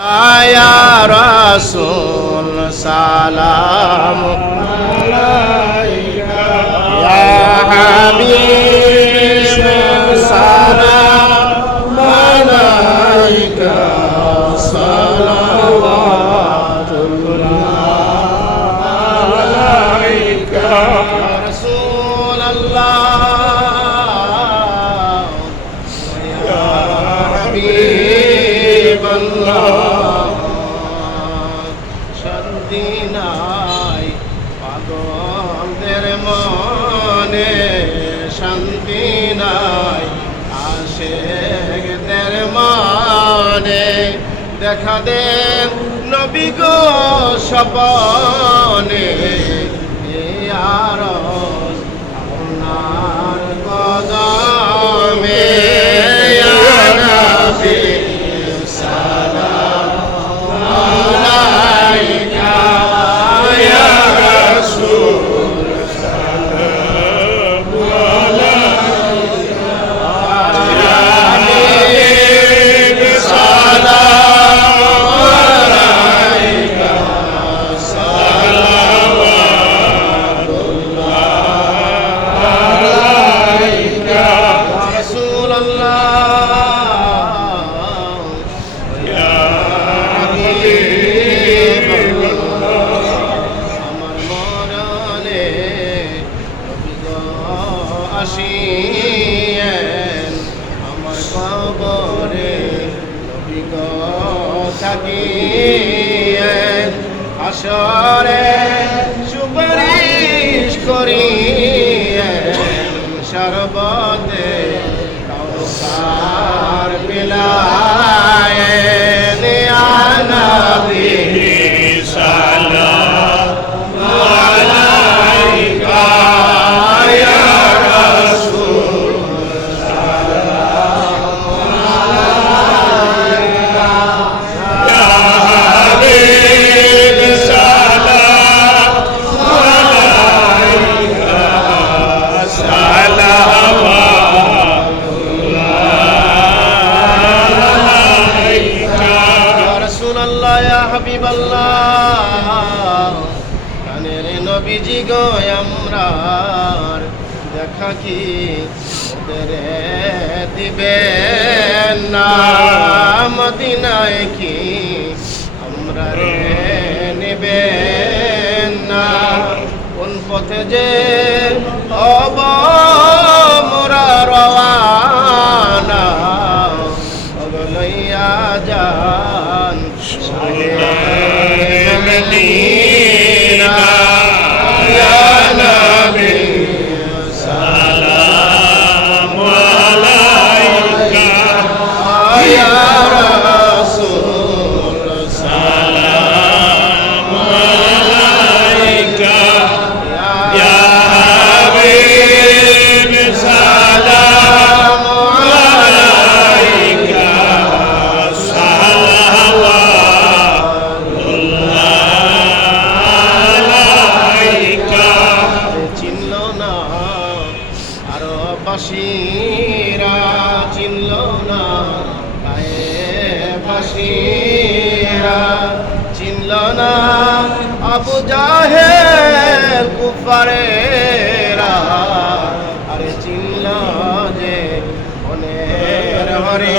আয়া রাসূল সালাম আলাইকা। ইয়া সালাম মনে শান্তি নাই। আসে তের মানে দেখা দেন নবী গো সপনে আমার আসরে সুপারিশ করি সর্বতে হাবিবাল্লাহ। কানের নবীজি গো আমরার দেখা কি ওদের দিবেন না? মদিনায় কি আমরা রে নেবেন না? কোন পথে যে বাসিরা চিনল না আবু জাহেল কুফারেরা। আরে চিনল যে মনের হরি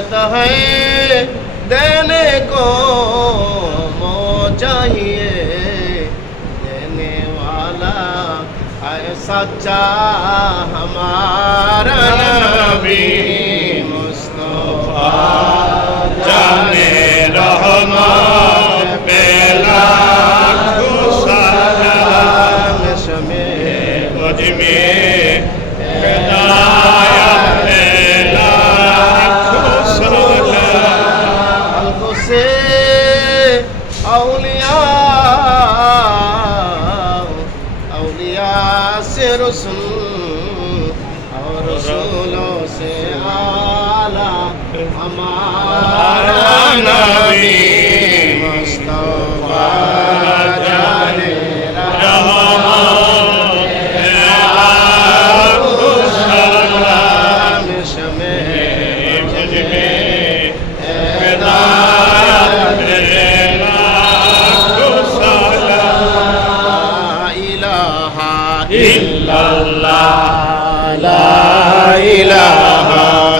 धुंधत है देने को मो चाहिए। देने वाला है सच्चा हमारा नबी मुस्तफ़ा। जाने पे लाखों सलाम शमे में से रसूल और रसूलों से आला हमारा नबी